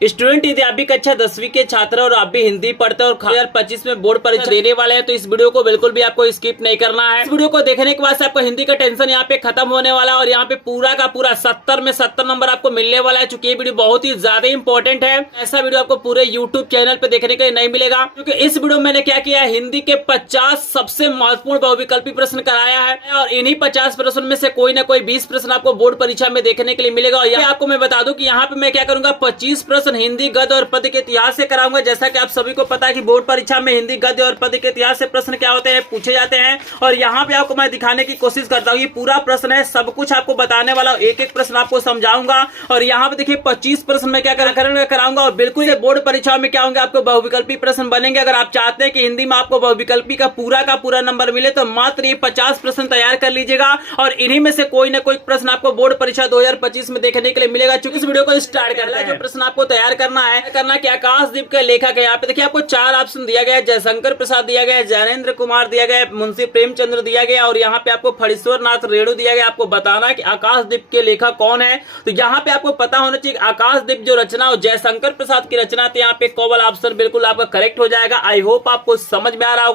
Student यदि आप भी कक्षा 10वीं के छात्र और आप भी हिंदी पढ़ते हैं और 2025 में बोर्ड परीक्षा देने वाले हैं तो इस वीडियो को बिल्कुल भी आपको स्किप नहीं करना है। इस वीडियो को देखने के बाद से आपको हिंदी का टेंशन यहाँ पे खत्म होने वाला है और यहाँ पे पूरा का पूरा 70 में 70 नंबर आपको मिलने वाला है। चूंकि ये वीडियो बहुत ही ज्यादा इंपॉर्टेंट है, ऐसा वीडियो आपको पूरे यूट्यूब चैनल पे देखने के लिए नहीं मिलेगा। क्योंकि इस वीडियो में मैंने क्या किया है, हिंदी के 50 सबसे महत्वपूर्ण बहुविकल्पी प्रश्न कराया है और इन्हीं 50 प्रश्न में से कोई ना कोई 20 प्रश्न आपको बोर्ड परीक्षा में देखने के लिए मिलेगा। और यहाँ आपको मैं बता दूं कि यहाँ पे मैं क्या करूंगा, 25 प्रश्न हिंदी गद्य और पद्य के इतिहास से कराऊंगा। जैसा कि आप सभी को पता है कि बोर्ड परीक्षा में हिंदी गद्य और पद्य के इतिहास से प्रश्न क्या होते हैं, पूछे जाते हैं। और यहाँ पे आपको मैं दिखाने की कोशिश करता हूँ, ये पूरा प्रश्न है, सब कुछ आपको बताने वाला, एक एक प्रश्न आपको समझाऊंगा। और यहाँ पे देखिए 25 प्रश्न में क्या कराऊंगा और बिल्कुल बोर्ड परीक्षा में क्या होंगे, आपको बहुविकल्पी प्रश्न बनेंगे। अगर आप चाहते हैं कि हिंदी में आपको बहुविकल्पी का पूरा नंबर मिले तो मात्र ये 50 प्रश्न तैयार कर लीजिएगा और इन्हीं में से कोई ना कोई प्रश्न आपको बोर्ड परीक्षा 2025 में देखने के लिए मिलेगा। चूंकि इस वीडियो को स्टार्ट करना है, जो प्रश्न आपको तैयार करना है कि आकाशदीप के लेखक है। यहाँ पे देखिए आपको 4 ऑप्शन दिया गया है, जयशंकर प्रसाद दिया गया है, ज्ञानेंद्र कुमार दिया गया है, मुंशी प्रेमचंद्र दिया गया और यहाँ पे आपको फणीश्वर नाथ रेणु दिया गया। आपको बताना है कि आकाशदीप के लेखक कौन है। तो यहाँ पे आपको पता होना चाहिए आकाशदीप जो रचना हो जयशंकर प्रसाद की रचना, तो यहाँ पे कौवल ऑप्शन बिल्कुल आपका करेक्ट हो जाएगा। आई होप आपको समझ में आ रहा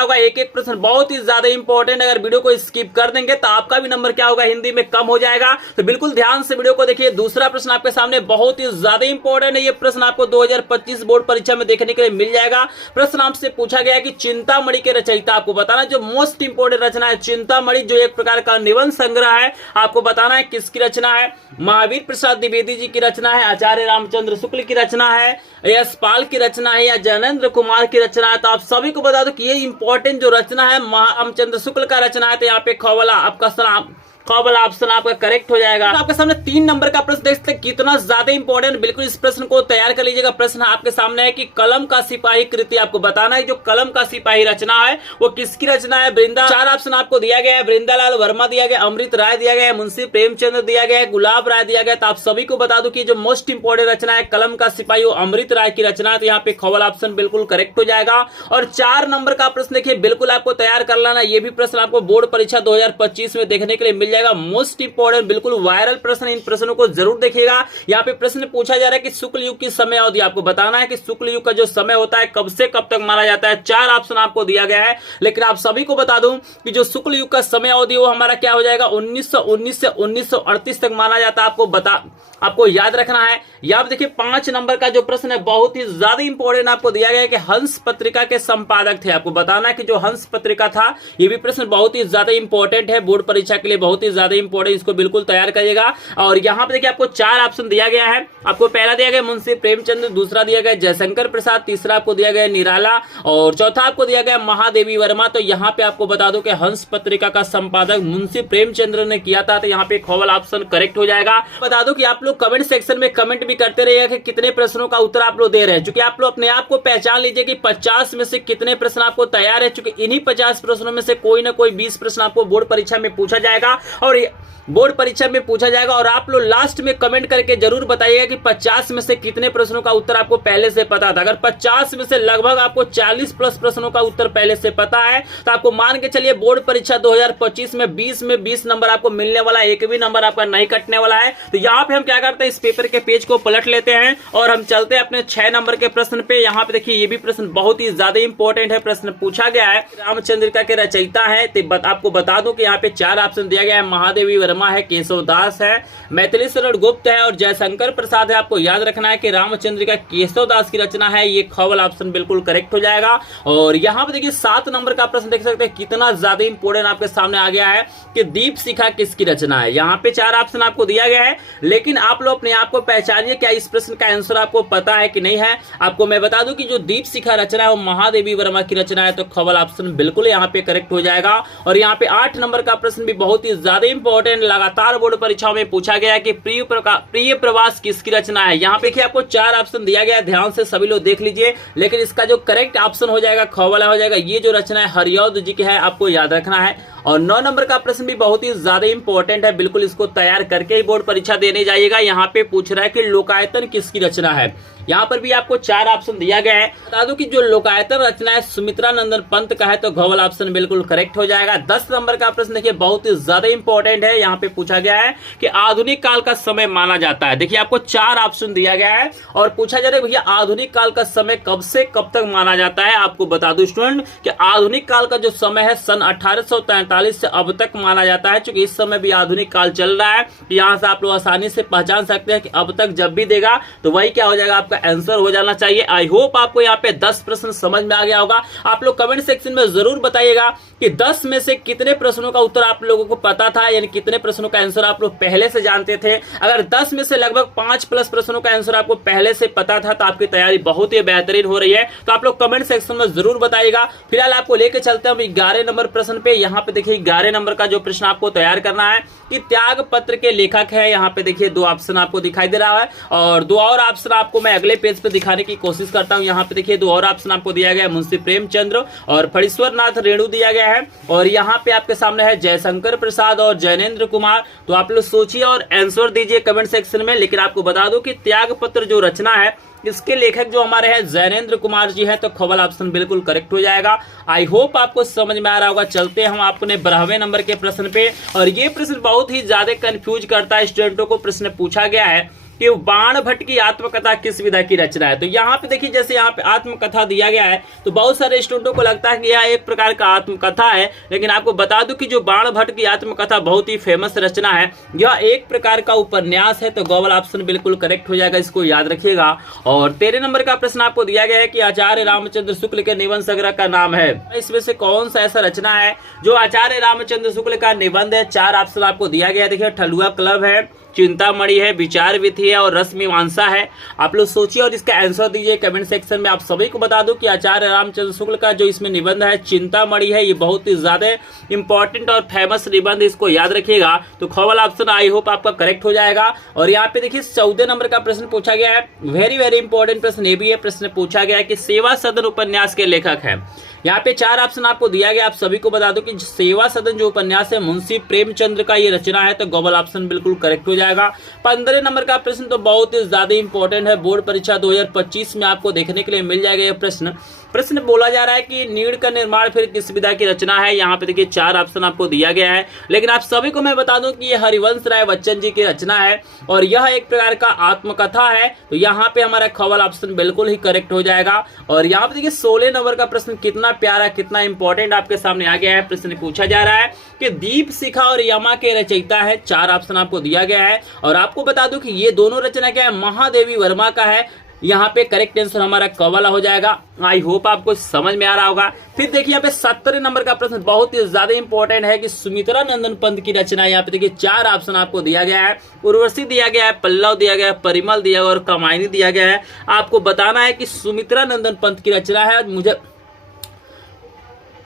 होगा, एक एक प्रश्न बहुत ही ज्यादा इंपॉर्टेंट। अगर वीडियो को स्किप कर देंगे तो आपका भी नंबर क्या होगा, हिंदी में कम हो जाएगा। तो बिल्कुल ध्यान से वीडियो को देखिए। दूसरा प्रश्न आपके सामने बहुत ही ज्यादा इंपॉर्टेंट है, ये प्रश्न आपको 2025 बोर्ड परीक्षा में देखने के लिए मिल जाएगा। प्रश्न आपसे पूछा गया कि चिंतामणि के रचयिता, आपको बताना जो मोस्ट इंपोर्टेंट रचना है चिंतामणि, जो एक प्रकार का निबंध संग्रह है, आपको बताना है किसकी रचना है। महावीर प्रसाद द्विवेदी जी की रचना है, आचार्य रामचंद्र शुक्ल की रचना है, यशपाल की रचना है या ज्ञानेंद्र कुमार की रचना है। तो आप सभी को बता दो कि ये इंपॉर्टेंट जो रचना है रामचंद्र शुक्ल का रचना है। तो यहाँ पे कौवल ऑप्शन आपका करेक्ट हो जाएगा। तो आपके सामने 3 नंबर का प्रश्न देख सकते हैं, कितना ज्यादा इंपॉर्टेंट। बिल्कुल इस प्रश्न को तैयार कर लीजिएगा। प्रश्न आपके सामने है कि कलम का सिपाही कृति, आपको बताना है जो कलम का सिपाही रचना है वो किसकी रचना है। 4 ऑप्शन आपको दिया गया है, वृंदालाल वर्मा दिया गया, अमृत राय दिया गया, मुंशी प्रेमचंद्र दिया गया, गुलाब राय दिया गया। तो आप सभी को बता दो कि जो मोस्ट इंपॉर्टेंट रचना है कलम का सिपाही वो अमृत राय की रचना है। तो यहाँ पे कौवल ऑप्शन बिल्कुल करेक्ट हो जाएगा। और 4 नंबर का प्रश्न देखिए, बिल्कुल आपको तैयार कर लेना, ये भी प्रश्न आपको बोर्ड परीक्षा 2025 में देखने के लिए मिल जाएगा। मोस्ट इंपॉर्टेंट बिल्कुल वायरल प्रश्न, इन प्रश्नों को जरूर देखिएगा। यहाँ पे प्रश्न पूछा जा रहा है कि शुक्ल युग की समय अवधि, आपको बताना है कि शुक्ल युग का जो समय होता है कब से कब तक माना जाता है। 4 ऑप्शन आपको दिया गया है, लेकिन आप सभी को बता दूं कि जो शुक्ल युग का समय अवधि वो हमारा क्या हो जाएगा, 1919 से 1938 तक माना जाता है। आपको याद रखना है। यहाँ पे देखिए 5 नंबर का जो प्रश्न है बहुत ही ज्यादा इंपॉर्टेंट आपको दिया गया है कि हंस पत्रिका के संपादक थे। आपको बताना है कि जो हंस पत्रिका था, ये भी प्रश्न बहुत ही ज्यादा इंपॉर्टेंट है, बोर्ड परीक्षा के लिए बहुत ही ज्यादा इंपॉर्टेंट, इसको बिल्कुल तैयार करिएगा। और यहाँ पे देखिए आपको 4 ऑप्शन दिया गया है। आपको पहला दिया गया मुंशी प्रेमचंद्र, दूसरा दिया गया जयशंकर प्रसाद, तीसरा आपको दिया गया निराला और चौथा आपको दिया गया महादेवी वर्मा। तो यहाँ पे आपको बता दो कि हंस पत्रिका का संपादक मुंशी प्रेमचंद्र ने किया था। तो यहाँ पे कौवल ऑप्शन करेक्ट हो जाएगा। बता दो कि आप लोग कमेंट सेक्शन में कमेंट भी करते रहिएगा कि कितने प्रश्नों का उत्तर आप लोग दे रहे हैं। क्योंकि आप लोग अपने आप को पहचान लीजिए कि 50 में से कितने प्रश्न आपको तैयार है। क्योंकि इन्हीं 50 प्रश्नों में से कोई ना कोई 20 प्रश्न आपको बोर्ड परीक्षा में पूछा जाएगा और आप लोग लास्ट में कमेंट करके जरूर बताइएगा कि 50 में से कितने प्रश्नों का उत्तर आपको पहले से पता था। अगर 50 में से लगभग आपको 40 प्लस प्रश्नों का उत्तर पहले से पता है तो आपको मान के चलिए बोर्ड परीक्षा 2025 में 20 नंबर आपको मिलने वाला है, एक भी नंबर आपका नहीं कटने वाला है। तो यहाँ पे हम क्या करते हैं, इस पेपर के पेज को पलट लेते हैं और हम चलते हैं अपने 6 नंबर के प्रश्न पे। यहाँ पे देखिए ये भी प्रश्न बहुत ही ज्यादा इंपॉर्टेंट है। प्रश्न पूछा गया है रामचंद्रिका के रचयिता है। तो आपको बता दूं कि यहाँ पे 4 ऑप्शन दिया गया है, महादेवी वर्मा है, केशव दास है, मैथिली शरण गुप्त है और जयशंकर प्रसाद है। आपको याद रखना है कि रामचंद्रिका केशव दास की रचना है, ये कौवल ऑप्शन बिल्कुल करेक्ट हो जाएगा। और यहाँ पे देखिए 7 नंबर का प्रश्न देख सकते हैं, कितना ज्यादा इंपॉर्टेंट आपके सामने आ गया है कि दीप शिखा किसकी रचना है। यहाँ पे 4 ऑप्शन आपको दिया गया है, लेकिन आप लोग अपने आप को पहचानिए क्या इस प्रश्न का आंसर आपको पता है कि नहीं है। आपको मैं बता दूं कि जो दीप शिखा रचना है वो महादेवी वर्मा की रचना है। तो कौवल ऑप्शन बिल्कुल यहाँ पे करेक्ट हो जाएगा। और यहाँ पे 8 नंबर का प्रश्न भी बहुत ही ज्यादा इंपॉर्टेंट, लगातार बोर्ड परीक्षाओं में पूछा गया है कि प्रिय प्रवास किसकी रचना है। यहाँ पे आपको 4 ऑप्शन दिया गया है, ध्यान से सभी लोग देख लीजिए। लेकिन इसका जो करेक्ट ऑप्शन हो जाएगा कौवल हो जाएगा। ये जो रचना है हरिऔध जी की है, आपको याद रखना है। और 9 नंबर का प्रश्न भी बहुत ही ज्यादा इंपॉर्टेंट है, बिल्कुल इसको तैयार करके ही बोर्ड परीक्षा देने जाइएगा। यहाँ पे पूछ रहा है कि लोकायतन किसकी रचना है। यहाँ पर भी आपको 4 ऑप्शन दिया गया है। बता दूं कि जो लोकायतन रचना है सुमित्रा नंदन पंत का है, तो घ ऑप्शन बिल्कुल करेक्ट हो जाएगा। 10 नंबर का प्रश्न देखिए बहुत ही ज्यादा इंपॉर्टेंट है। यहाँ पे पूछा गया है कि आधुनिक काल का समय माना जाता है। देखिए आपको 4 ऑप्शन दिया गया है और पूछा जा रहा है भैया आधुनिक काल का समय कब से कब तक माना जाता है। आपको बता दूं स्टूडेंट कि आधुनिक काल का जो समय है सन 1843 से अब तक माना जाता है। चूंकि इस समय भी आधुनिक काल चल रहा है, यहाँ से आप लोग आसानी से पहचान सकते हैं कि अब तक जब भी देगा तो वही क्या हो जाएगा, आपका आंसर हो जाना चाहिए। आई होप आपको यहाँ पे 10 प्रश्न समझ में आ गया होगा। आप लोग कमेंट सेक्शन में जरूर बताइएगा कि 10 में से कितने प्रश्नों का उत्तर आप लोगों को पता था, यानी कितने प्रश्नों का आंसर आप लोग पहले से जानते थे। अगर 10 में से लगभग 5+ प्रश्नों का आंसर आपको पहले से पता था तो आपकी तैयारी बहुत ही बेहतरीन हो रही है। तो आप लोग कमेंट सेक्शन में जरूर बताइएगा। फिलहाल आपको लेके चलते हैं 11 नंबर प्रश्न पे। यहाँ पे देखिए 11 नंबर का जो प्रश्न आपको तैयार करना है कि त्याग पत्र के लेखक है। यहाँ पे देखिए 2 ऑप्शन आपको दिखाई दे रहा है और 2 और ऑप्शन आपको मैं अगले पेज पे दिखाने की कोशिश करता हूँ। यहाँ पे देखिए 2 और ऑप्शन आपको दिया गया है, मुंशी प्रेमचंद्र और फणीश्वर नाथ रेणु दिया गया है। और यहाँ पे आपके सामने है जयशंकर प्रसाद और जैनेन्द्र कुमार। तो आप लोग सोचिए और आंसर दीजिए कमेंट सेक्शन में। लेकिन आपको बता दो कि त्याग पत्र जो रचना है इसके लेखक जो हमारे हैं जैनेन्द्र कुमार जी हैं, तो खबल ऑप्शन बिल्कुल करेक्ट हो जाएगा। आई होप आपको समझ में आ रहा होगा। चलते हैं हम अपने 12वें नंबर के प्रश्न पे। और ये प्रश्न बहुत ही ज्यादा कंफ्यूज करता है स्टूडेंटों को। प्रश्न पूछा गया है कि बाण भट्ट की आत्मकथा किस विधा की रचना है। तो यहाँ पे देखिए जैसे यहाँ पे आत्मकथा दिया गया है तो बहुत सारे स्टूडेंटों को लगता है कि यह एक प्रकार का आत्मकथा है, लेकिन आपको बता दूं कि जो बाण भट्ट की आत्मकथा बहुत ही फेमस रचना है, यह एक प्रकार का उपन्यास है। तो गौवल ऑप्शन बिल्कुल करेक्ट हो जाएगा, इसको याद रखिएगा। और 13 नंबर का प्रश्न आपको दिया गया है कि आचार्य रामचंद्र शुक्ल के निबंध संग्रह का नाम है। इसमें से कौन सा ऐसा रचना है जो आचार्य रामचंद्र शुक्ल का निबंध है। 4 ऑप्शन आपको दिया गया है। देखिए ठलुआ क्लब है, चिंतामणि है, विचार विधि है और रस मीमांसा है। आप लोग सोचिए और इसका आंसर दीजिए कमेंट सेक्शन में। आप सभी को बता दूं कि आचार्य रामचंद्र शुक्ल का जो इसमें निबंध है चिंतामणि है, ये बहुत ही ज्यादा इंपॉर्टेंट और फेमस निबंध, इसको याद रखिएगा। तो खबल ऑप्शन आई होप आपका करेक्ट हो जाएगा। और यहाँ पे देखिए 14 नंबर का प्रश्न पूछा गया है, वेरी वेरी इंपॉर्टेंट प्रश्न ये भी है। प्रश्न पूछा गया है कि सेवा सदन उपन्यास के लेखक है। यहाँ पे 4 ऑप्शन आपको दिया गया। आप सभी को बता दो कि सेवा सदन जो उपन्यास है मुंशी प्रेमचंद्र का ये रचना है। तो गौवल ऑप्शन बिल्कुल करेक्ट हो जाएगा। 15 नंबर का प्रश्न तो बहुत ही ज्यादा इंपॉर्टेंट है, बोर्ड परीक्षा 2025 में आपको देखने के लिए मिल जाएगा ये प्रश्न बोला जा रहा है कि नीड़ का निर्माण फिर किस विधा की रचना है। यहाँ पे देखिए 4 ऑप्शन आपको दिया गया है, लेकिन आप सभी को मैं बता दूं कि ये हरिवंश राय बच्चन जी की रचना है और यह एक प्रकार का आत्मकथा है। तो यहाँ पे हमारा खबल ऑप्शन बिल्कुल ही करेक्ट हो जाएगा। और यहाँ पे देखिए 16 नंबर का प्रश्न कितना प्यारा कितना इंपॉर्टेंट आपके सामने आ गया है। प्रश्न पूछा जा रहा है कि दीप शिखा और यमा के रचयिता है। 4 ऑप्शन आपको दिया गया है और आपको बता दूं कि ये दोनों रचना क्या है, महादेवी वर्मा का है। यहाँ पे करेक्ट आंसर हमारा कवाला हो जाएगा। आई होप आपको समझ में आ रहा होगा। फिर देखिए यहाँ पे 17 नंबर का प्रश्न बहुत ही ज्यादा इंपॉर्टेंट है कि सुमित्रा नंदन पंत की रचना। यहाँ पे देखिए 4 ऑप्शन आपको दिया गया है, उर्वशी दिया गया है, पल्लव दिया गया है, परिमल दिया गया और कामायनी दिया गया है। आपको बताना है कि सुमित्रा नंदन पंत की रचना है। मुझे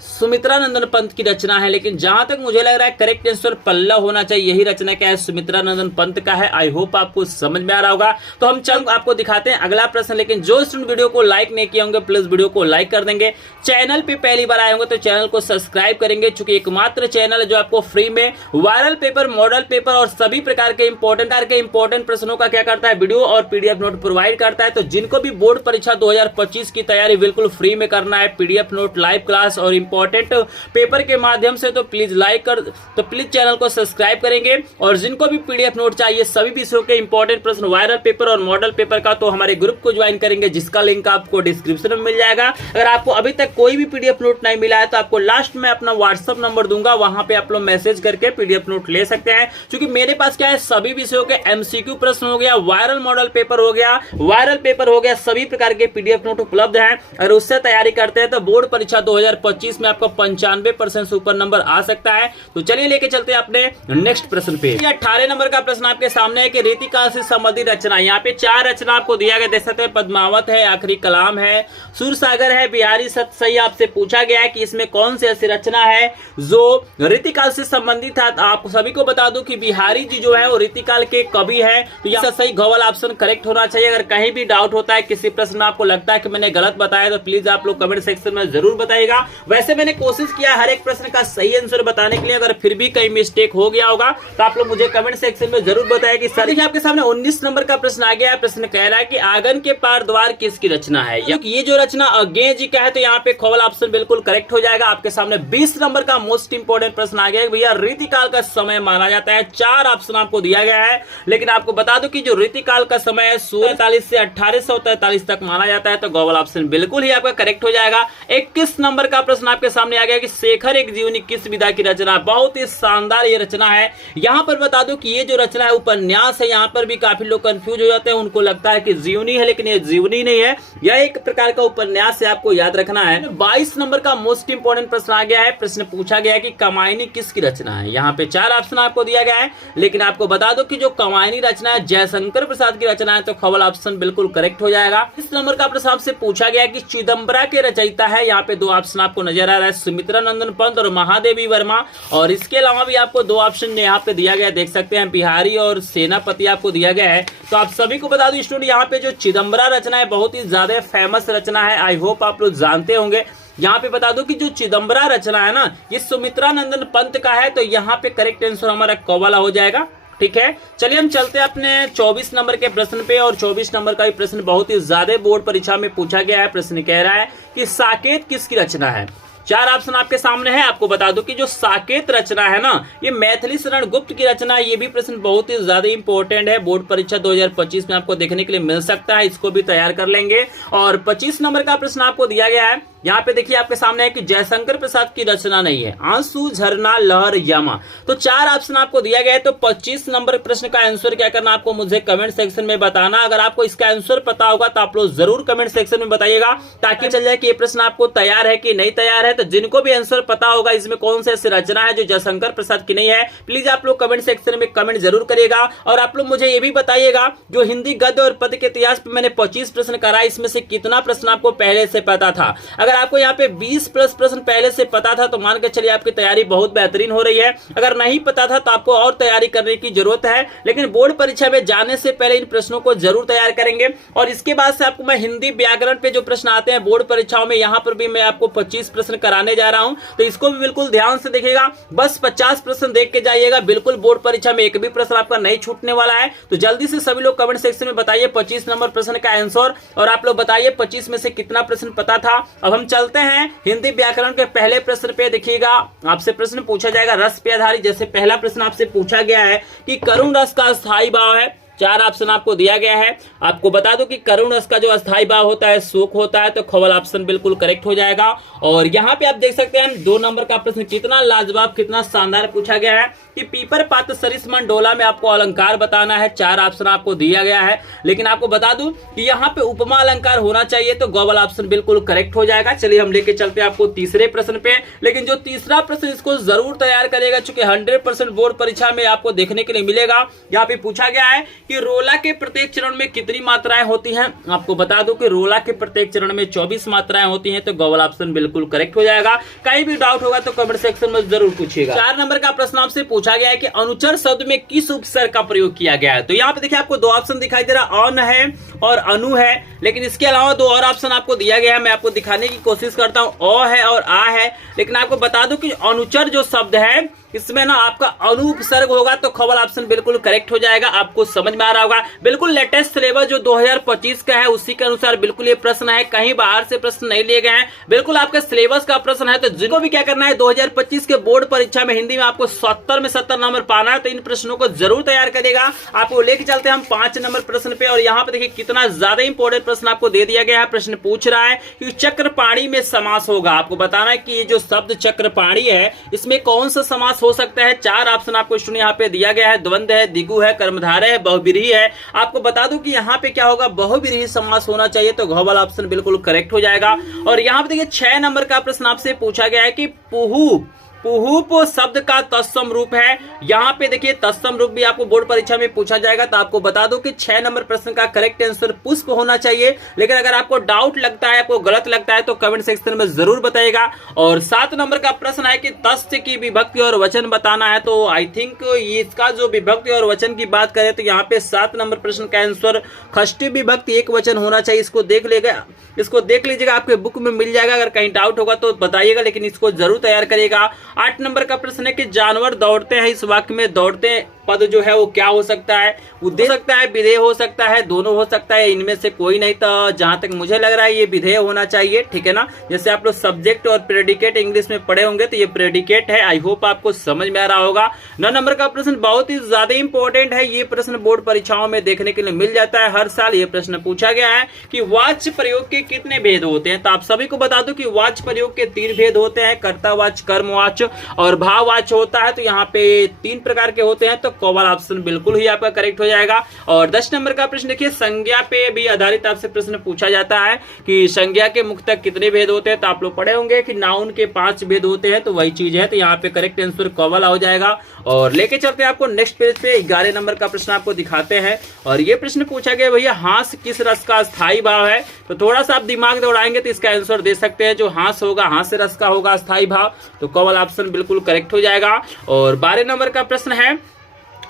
सुमित्रा नंदन पंत की रचना है, लेकिन जहां तक मुझे लग रहा है करेक्ट आंसर पल्लव होना चाहिए। यही रचना क्या है, सुमित्रा नंदन पंत का है। आई होप आपको समझ में आ रहा होगा। तो हम चल आपको दिखाते हैं अगला प्रश्न। लेकिन जो स्टूडेंट वीडियो को लाइक नहीं किए होंगे प्लीज वीडियो को लाइक कर देंगे। चैनल पे पहली बार आए होंगे तो चैनल को सब्सक्राइब करेंगे, चूंकि एकमात्र चैनल है जो आपको फ्री में वायरल पेपर, मॉडल पेपर और सभी प्रकार के इंपॉर्टेंट प्रश्नों का क्या करता है, वीडियो और पीडीएफ नोट प्रोवाइड करता है। तो जिनको भी बोर्ड परीक्षा 2025 की तैयारी बिल्कुल फ्री में करना है, पीडीएफ नोट, लाइव क्लास और इंपॉर्टेंट पेपर के माध्यम से, तो प्लीज चैनल को सब्सक्राइब करेंगे। और जिनको भी पीडीएफ नोट चाहिए सभी विषयों के इंपॉर्टेंट प्रश्न, वायरल पेपर और मॉडल पेपर का, तो हमारे ग्रुप को ज्वाइन करेंगे, जिसका लिंक आपको डिस्क्रिप्शन में मिल जाएगा। अगर आपको अभी तक कोई भी पीडीएफ नोट नहीं मिला है तो आपको लास्ट में अपना व्हाट्सएप नंबर दूंगा, वहां पे आप लोग मैसेज करके पीडीएफ नोट ले सकते हैं। क्योंकि मेरे पास क्या है, सभी विषयों के एमसीक्यू प्रश्न हो गया, वायरल मॉडल पेपर हो गया, सभी प्रकार के पीडीएफ नोट उपलब्ध हैं। अगर उससे तैयारी करते हैं तो बोर्ड परीक्षा 2025 में आपको 95% से ऊपर नंबर आ सकता है। तो चलिए लेके चलते हैं अपने नेक्स्ट प्रश्न पे। 18 नंबर का प्रश्न आपके सामने है कि रीतिकाल से संबंधित रचना। यहाँ पे 4 रचना आपको दिया गया, देख सकते हैं, पद्मावत है, आखिरी कलाम है, सूरसागर है, बिहारी सत सही। आपसे पूछा गया है कि इसमें कौन सी ऐसी रचना है जो रीतिकाल से संबंधित है। आप सभी को बता दूं कि बिहारी जी जो है वो रीतिकाल के कवि है। तो यह सही घवल ऑप्शन करेक्ट होना चाहिए। अगर कहीं भी डाउट होता है, किसी प्रश्न में आपको लगता है कि मैंने गलत बताया, तो प्लीज आप लोग कमेंट सेक्शन में जरूर बताइएगा। वैसे वैसे मैंने कोशिश किया हर एक प्रश्न का सही आंसर बताने के लिए, अगर फिर भी कहीं मिस्टेक हो गया होगा तो आप लोग मुझे कमेंट सेक्शन में जरूर बताएं कि सर। देखिए आपके सामने 19 नंबर का प्रश्न आ गया है। प्रश्न कह रहा है कि आंगन के पार द्वार किसकी रचना है। ये जो रचना अज्ञेय जी का है, तो यहाँ पे खवल ऑप्शन बिल्कुल करेक्ट हो जाएगा। आपके सामने 20 नंबर का मोस्ट इंपोर्टेंट प्रश्न आ गया है, भैया रीतिकाल का समय माना जाता है। 4 ऑप्शन आपको दिया गया है, लेकिन आपको बता दो कि जो रीतिकाल का समय है 1643 से 1843 तक माना जाता है, तो गौवल ऑप्शन बिल्कुल ही आपका करेक्ट हो जाएगा। 21 नंबर का प्रश्न आपके सामने आ गया कि शेखर एक जीवनी किस विधा की रचना। बहुत ही शानदार ये रचना है। यहाँ पर बता दो कि ये जो रचना है उपन्यास है। यहाँ पर भी काफी लोग कंफ्यूज हो जाते हैं, उनको लगता है कि जीवनी है, लेकिन ये जीवनी नहीं है, यह एक प्रकार का उपन्यास है, आपको याद रखना है। 22 नंबर का मोस्ट इंपोर्टेंट प्रश्न आ गया है। प्रश्न पूछा गया है कि कमायनी किसकी रचना है। यहाँ पे 4 ऑप्शन आपको दिया गया है, लेकिन आपको बता दो कि जो कमायनी रचना है जयशंकर प्रसाद की रचना है, तो खवल ऑप्शन बिल्कुल करेक्ट हो जाएगा। इस नंबर का प्रश्न आपसे पूछा गया है कि चिदम्बरा के रचयिता है। यहाँ पे 2 ऑप्शन आपको नजर आ रहा है, सुमित्रा नंदन पंत और महादेवी वर्मा। और इसके अलावा भी आपको 2 ऑप्शन यहाँ पे दिया गया, देख सकते हैं, बिहारी और सेनापति आपको दिया गया है। तो आप सभी को बता दो स्टूडेंट, यहाँ पे जो चिदम्बरा रचना है बहुत ही ज्यादा फेमस रचना है। आई होप आप लोग जानते होंगे। यहाँ पे बता दो कि जो चिदम्बरा रचना है ना, ये सुमित्रा नंदन पंत का है, तो यहाँ पे करेक्ट आंसर हमारा कौवाला हो जाएगा। ठीक है, चलिए हम चलते हैं अपने 24 नंबर के प्रश्न पे। और 24 नंबर का भी प्रश्न बहुत ही ज्यादा बोर्ड परीक्षा में पूछा गया है। प्रश्न कह रहा है कि साकेत किसकी रचना है। 4 ऑप्शन आपके सामने है। आपको बता दो कि जो साकेत रचना है ना, ये मैथिली शरण गुप्त की रचना है। ये भी प्रश्न बहुत ही ज्यादा इंपॉर्टेंट है, बोर्ड परीक्षा 2025 में आपको देखने के लिए मिल सकता है, इसको भी तैयार कर लेंगे। और 25 नंबर का प्रश्न आपको दिया गया है। यहाँ पे देखिए आपके सामने है कि जयशंकर प्रसाद की रचना नहीं है, आंसू झरना लहर यमा। तो 4 ऑप्शन आपको दिया गया है। तो 25 नंबर प्रश्न का आंसर क्या करना, आपको मुझे कमेंट सेक्शन में बताना। अगर आपको इसका आंसर पता होगा तो आप लोग जरूर कमेंट सेक्शन में बताइएगा, ताकि चल जाए कि ये प्रश्न आपको तैयार है कि नहीं तैयार है। तो जिनको भी आंसर पता होगा इसमें कौन सी ऐसी रचना है जो जयशंकर प्रसाद की नहीं है, प्लीज आप लोग कमेंट सेक्शन में कमेंट जरूर करिएगा। और आप लोग मुझे ये भी बताइएगा, जो हिंदी गद्य और पद्य के इतिहास पे मैंने 25 प्रश्न कराया, इसमें से कितना प्रश्न आपको पहले से पता था। अगर आपको यहाँ पे 20 प्लस प्रश्न पहले से पता था, तो मान के चलिए आपकी तैयारी बहुत बेहतरीन हो रही है। अगर नहीं पता था तो आपको और तैयारी करने की जरूरत है, लेकिन बोर्ड परीक्षा में जाने से पहले इन प्रश्नों को जरूर तैयार करेंगे। और इसके बाद से आपको मैं हिंदी व्याकरण पे जो प्रश्न आते हैं बोर्ड परीक्षाओं में, यहाँ पर भी मैं आपको 25 प्रश्न कराने जा रहा हूं, तो इसको भी बिल्कुल ध्यान से देखिएगा। बस 50 प्रश्न देख के जाइएगा, बिल्कुल बोर्ड परीक्षा में एक भी प्रश्न आपका नहीं छूटने वाला है। तो जल्दी से सभी लोग कमेंट सेक्शन में बताइए 25 नंबर प्रश्न का आंसर, और आप लोग बताइए 25 में से कितना प्रश्न पता था। अब हम चलते हैं हिंदी व्याकरण के पहले प्रश्न पे। देखिएगा आपसे प्रश्न पूछा जाएगा रस पे आधारित। जैसे पहला प्रश्न आपसे पूछा गया है कि करुण रस का स्थायी भाव है। 4 ऑप्शन आपको दिया गया है। आपको बता दो कि करुण रस का जो अस्थायी भाव होता है शोक होता है, तो खवल ऑप्शन बिल्कुल करेक्ट हो जाएगा। और यहाँ पे आप देख सकते हैं 2 नंबर का प्रश्न कितना लाजवाब, कितना शानदार पूछा गया है कि पीपर पात्र सरिस मंडोला में आपको अलंकार बताना है। 4 ऑप्शन आपको दिया गया है, लेकिन आपको बता दूं कि यहाँ पे उपमा अलंकार होना चाहिए, तो गौवल ऑप्शन बिल्कुल करेक्ट हो जाएगा। चलिए हम लेके चलते हैं आपको तीसरे प्रश्न पे। लेकिन जो तीसरा प्रश्न, इसको जरूर तैयार करेगा, चूंकि 100% बोर्ड परीक्षा में आपको देखने के लिए मिलेगा। यहाँ पे पूछा गया है कि रोला के प्रत्येक चरण में कितनी मात्राएं होती हैं। आपको बता दूं कि रोला के प्रत्येक चरण में 24 मात्राएं होती हैं, तो गौवल ऑप्शन बिल्कुल करेक्ट हो जाएगा। कहीं भी डाउट होगा तो कमेंट सेक्शन में जरूर पूछिएगा। 4 नंबर का प्रश्न आपसे पूछा गया है कि अनुचर शब्द में किस उपसर्ग का प्रयोग किया गया है। तो यहाँ पे देखिए आपको 2 ऑप्शन दिखाई दे रहा, अन है और अनु है, लेकिन इसके अलावा 2 और ऑप्शन आपको दिया गया है। मैं आपको दिखाने की कोशिश करता हूँ, अ है और आ है। लेकिन आपको बता दूं कि अनुचर जो शब्द है, इसमें ना आपका अनु उपसर्ग होगा, तो खवल ऑप्शन बिल्कुल करेक्ट हो जाएगा। आपको समझ में आ रहा होगा, बिल्कुल लेटेस्ट सिलेबस जो 2025 का है उसी के अनुसार बिल्कुल ये प्रश्न है, कहीं बाहर से प्रश्न नहीं लिए गए हैं, बिल्कुल आपके सिलेबस का प्रश्न है। तो जिनको भी क्या करना है, 2025 के बोर्ड परीक्षा में हिंदी में आपको 70 में 70 नंबर पाना है, तो इन प्रश्नों को जरूर तैयार करेगा। आपको लेके चलते हैं हम 5 नंबर प्रश्न पे। और यहाँ पे देखिए कितना ज्यादा इंपॉर्टेंट प्रश्न आपको दे दिया गया है। प्रश्न पूछ रहा है कि चक्रपाणी में समास होगा। आपको बताना है कि ये जो शब्द चक्रपाणी है, इसमें कौन सा समास हो सकता है। 4 ऑप्शन आपको स्टूडेंट यहाँ पे दिया गया है, द्वंद्व है, दिगु है, कर्मधारय है, बहुब्रीहि है। आपको बता दूं कि यहाँ पे क्या होगा, बहुब्रीहि समास होना चाहिए, तो घ वाला ऑप्शन बिल्कुल करेक्ट हो जाएगा। और यहाँ पे देखिए 6 नंबर का प्रश्न आपसे पूछा गया है कि पुहु पुहुप शब्द का तत्सम रूप है। यहाँ पे देखिए तत्सम रूप भी आपको बोर्ड परीक्षा में पूछा जाएगा, तो आपको बता दो कि 6 नंबर प्रश्न का करेक्ट आंसर पुष्प होना चाहिए। लेकिन अगर आपको डाउट लगता है, आपको गलत लगता है, तो कमेंट सेक्शन में जरूर बताइएगा। और 7 नंबर का प्रश्न है कि तस्य की विभक्ति और वचन बताना है। तो आई थिंक इसका जो विभक्ति और वचन की बात करें तो यहाँ पे 7 नंबर प्रश्न का आंसर षष्ठी विभक्ति एक वचन होना चाहिए। इसको देख लीजिएगा, आपके बुक में मिल जाएगा। अगर कहीं डाउट होगा तो बताइएगा, लेकिन इसको जरूर तैयार करिएगा। 8 नंबर का प्रश्न है कि जानवर दौड़ते हैं, इस वाक्य में दौड़ते पद जो है वो क्या हो सकता है? उद्देश्य हो सकता है, विधेय हो सकता है, दोनों हो सकता है, इनमें से कोई नहीं। तो जहां तक मुझे लग रहा है ये विधेय होना चाहिए, ठीक है ना। जैसे आप लोग सब्जेक्ट और प्रेडिकेट इंग्लिश में पढ़े होंगे तो ये प्रेडिकेट है। आई होप आपको समझ में आ रहा होगा। 9 नंबर का प्रश्न बहुत ही ज्यादा इंपॉर्टेंट है। ये प्रश्न बोर्ड परीक्षाओं में देखने के लिए मिल जाता है, हर साल ये प्रश्न पूछा गया है कि वाच्य प्रयोग के कितने भेद होते हैं। तो आप सभी को बता दूं कि वाच्य प्रयोग के 3 भेद होते हैं, कर्तावाच्य, कर्मवाच्य और भाववाच्य होता है। तो यहाँ पे 3 प्रकार के होते हैं। तो कॉमन ऑप्शन बिल्कुल ही आपका करेक्ट हो जाएगा। और 10 नंबर का प्रश्न देखिए, संज्ञा पे भी आधारित आपसे प्रश्न पूछा जाता है कि संज्ञा के मुक्तक कितने भेद होते हैं। तो आप लोग पढ़े होंगे कि नाउन के 5 भेद होते हैं, तो वही चीज है। तो यहाँ पे करेक्ट आंसर कॉमन हो जाएगा। और लेके चलते हैं आपको नेक्स्ट पेज पे, 11 नंबर का प्रश्न आपको दिखाते हैं। और ये प्रश्न पूछा गया, भैया हास किस रस का स्थायी भाव है? तो थोड़ा सा आप दिमाग दौड़ाएंगे तो इसका आंसर दे सकते हैं। जो हास होगा, हास्य रस का होगा स्थायी भाव, तो कॉमन ऑप्शन बिल्कुल करेक्ट हो जाएगा। और 12 नंबर का प्रश्न है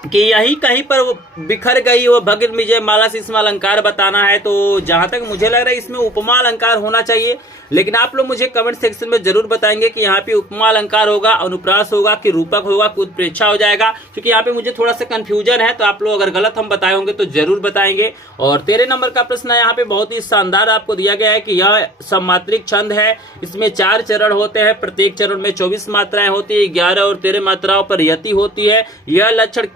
कि यही कहीं पर बिखर गई वो भगत विजय माला से इसमें अलंकार बताना है। तो जहां तक मुझे लग रहा है इसमें उपमा अलंकार होना चाहिए, लेकिन आप लोग मुझे कमेंट सेक्शन में जरूर बताएंगे कि यहाँ पे उपमा अलंकार होगा, अनुप्रास होगा कि रूपक होगा, कुछ प्रेक्षा हो जाएगा, क्योंकि यहाँ पे मुझे थोड़ा सा कंफ्यूजन है। तो आप लोग अगर गलत हम बताए होंगे तो जरूर बताएंगे। और 13 नंबर का प्रश्न है, यहाँ पे बहुत ही शानदार आपको दिया गया है कि यह सममात्रिक छंद है, इसमें 4 चरण होते हैं, प्रत्येक चरण में 24 मात्राएं होती है, 11 और 13 मात्राओं पर यति होती है। यह लक्षण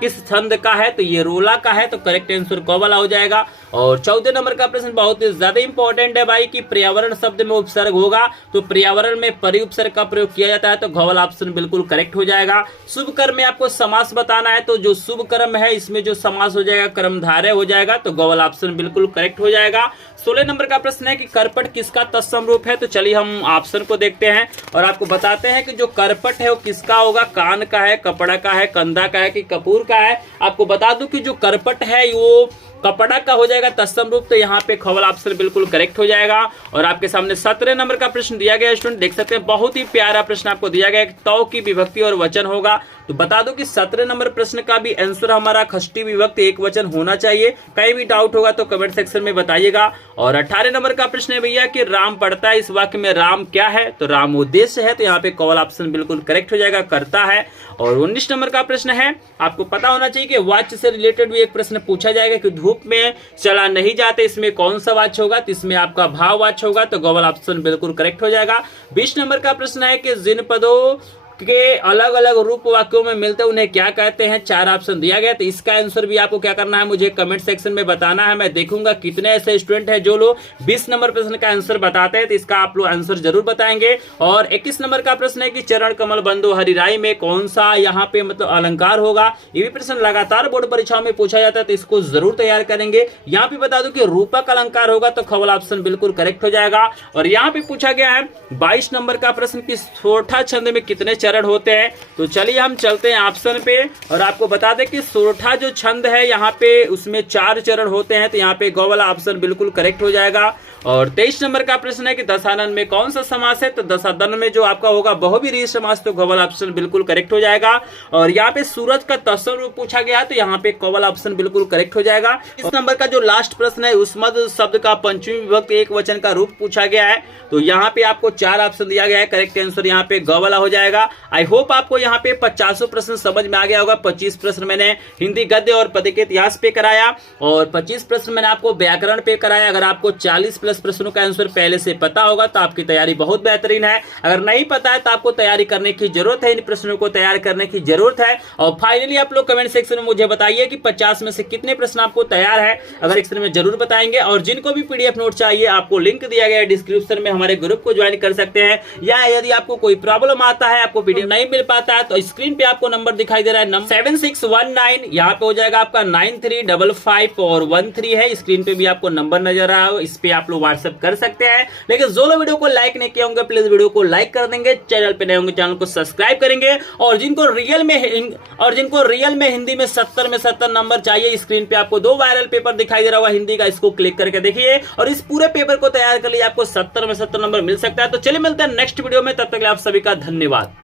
किस छंद का है? तो ये रोला का है। तो करेक्ट आंसर क वाला हो जाएगा। और 14 नंबर का प्रश्न बहुत ही ज्यादा इंपॉर्टेंट है भाई कि पर्यावरण शब्द में उपसर्ग होगा, तो पर्यावरण में परि उपसर्ग का प्रयोग किया जाता है। तो घ वाला ऑप्शन बिल्कुल करेक्ट हो जाएगा। शुभ कर्म में आपको समास बताना है, तो जो शुभ कर्म है इसमें जो समास हो जाएगा कर्मधारय हो जाएगा। तो ग वाला ऑप्शन बिल्कुल करेक्ट हो जाएगा। 16 नंबर का प्रश्न है कि करपट किसका तत्सम रूप है? तो चलिए हम ऑप्शन को देखते हैं और आपको बताते हैं कि जो करपट है वो किसका होगा, कान का है, कपड़ा का है, कंधा का है कि कपूर का है। आपको बता दूं कि जो करपट है वो कपड़ा का हो जाएगा तत्सम रूप। तो यहाँ पे खवल ऑप्शन बिल्कुल करेक्ट हो जाएगा। और आपके सामने 17 नंबर का प्रश्न दिया गया, स्टूडेंट देख सकते हैं, बहुत ही प्यारा प्रश्न आपको दिया गया है, तौ की विभक्ति और वचन होगा। तो बता दो कि 17 नंबर प्रश्न का भी आंसर हमारा षष्ठी विभक्ति एक वचन होना चाहिए। कहीं भी डाउट होगा तो कमेंट सेक्शन में बताइएगा। और 18 नंबर का प्रश्न है भैया कि राम पढ़ता है, इस वाक्य में राम क्या है? तो राम उद्देश्य है। तो यहाँ पे कॉल ऑप्शन बिल्कुल करेक्ट हो जाएगा, करता है। और 19 नंबर का प्रश्न है, आपको पता होना चाहिए कि वाच्य से रिलेटेड भी एक प्रश्न पूछा जाएगा कि धूप में चला नहीं जाते, इसमें कौन सा वाच्य होगा? तो इसमें आपका भाव वाच्य होगा। तो गॉवल ऑप्शन बिल्कुल करेक्ट हो जाएगा। 20 नंबर का प्रश्न है कि जिन पदों के अलग अलग रूप वाक्यों में मिलते हैं उन्हें क्या कहते हैं? 4 ऑप्शन दिया गया। तो इसका आंसर भी आपको क्या करना है, मुझे कमेंट सेक्शन में बताना है। मैं देखूंगा कितने ऐसे स्टूडेंट हैं जो लोग 20 नंबर प्रश्न का आंसर बताते हैं, तो इसका आप लोग आंसर जरूर बताएंगे। और 21 नंबर का प्रश्न है कि चरण कमल बंधु हरिराई में कौन सा यहाँ पे मतलब अलंकार होगा? ये भी प्रश्न लगातार बोर्ड परीक्षाओं में पूछा जाता है, तो इसको जरूर तैयार करेंगे। यहाँ पे बता दूं कि रूपक अलंकार होगा। तो खवल ऑप्शन बिल्कुल करेक्ट हो जाएगा। और यहाँ पे पूछा गया है 22 नंबर का प्रश्न कि सोरठा छंद में कितने चरण होते हैं? तो चलिए हम चलते हैं ऑप्शन पे और आपको बता दें कि सोरठा जो छंद है यहाँ पे उसमें 4 चरण होते हैं। तो यहाँ पे गौ वाला ऑप्शन बिल्कुल करेक्ट हो जाएगा। और 23 नंबर का प्रश्न है कि दशानन में कौन सा समास है? तो दशादन में जो आपका होगा बहुव्रीहि समास। तो गौवल ऑप्शन बिल्कुल करेक्ट हो जाएगा। और यहाँ पे सूरज का तत्सम रूप पूछा गया, तो यहाँ पे कौवल ऑप्शन बिल्कुल करेक्ट हो जाएगा। इस नंबर का जो लास्ट प्रश्न है, उस्मद शब्द का पंचमी विभक्ति एक वचन का रूप पूछा गया है। तो यहाँ पे आपको 4 ऑप्शन दिया गया है, करेक्ट आंसर यहाँ पे गौवला हो जाएगा। आई होप आपको यहाँ पे 50 प्रश्न समझ में आ गया होगा। 25 प्रश्न मैंने हिंदी गद्य और पद्य के इतिहास पे कराया और 25 प्रश्न मैंने आपको व्याकरण पे कराया। अगर आपको 40 प्लस प्रश्नों का आंसर पहले से पता होगा तो आपकी तैयारी बहुत बेहतरीन है। अगर नहीं पता है तो आपको तैयारी करने की जरूरत है, इन प्रश्नों को तैयार करने की जरूरत है। और फाइनली आप लोग कमेंट सेक्शन में मुझे बताइए कि 50 में से कितने प्रश्न आपको तैयार है। अगर सेक्शन में जरूर बताएंगे। और जिनको भी पीडीएफ नोट चाहिए, आपको लिंक दिया गया है डिस्क्रिप्शन में, हमारे ग्रुप को ज्वाइन कर सकते हैं। या यदि आपको कोई प्रॉब्लम आता है, आपको आपको पीडीएफ नहीं मिल पाता है तो स्क्रीन पे आपको नंबर दिखाई दे रहा है, नंबर 7619, यहाँ पे हो जाएगा आपका 9355 और 13 है। स्क्रीन पे भी आपको नंबर नजर आ रहा हो, इस पे आप लोग व्हाट्सएप कर सकते हैं। लेकिन जो लोग वीडियो को लाइक नहीं किए होंगे प्लीज वीडियो को लाइक कर देंगे, चैनल पे नए होंगे चैनल को सब्सक्राइब करेंगे। और जिनको रियल में हिंदी में 70 में 70 नंबर चाहिए, स्क्रीन पे आपको 2 वायरल पेपर दिखाई दे रहा होगा हिंदी का, इसको क्लिक करके देखिए और इस पूरे पेपर को तैयार कर लिए आपको 70 में 70 नंबर मिल सकता है। तो चलिए मिलते हैं नेक्स्ट वीडियो में, तब तक आप सभी का धन्यवाद।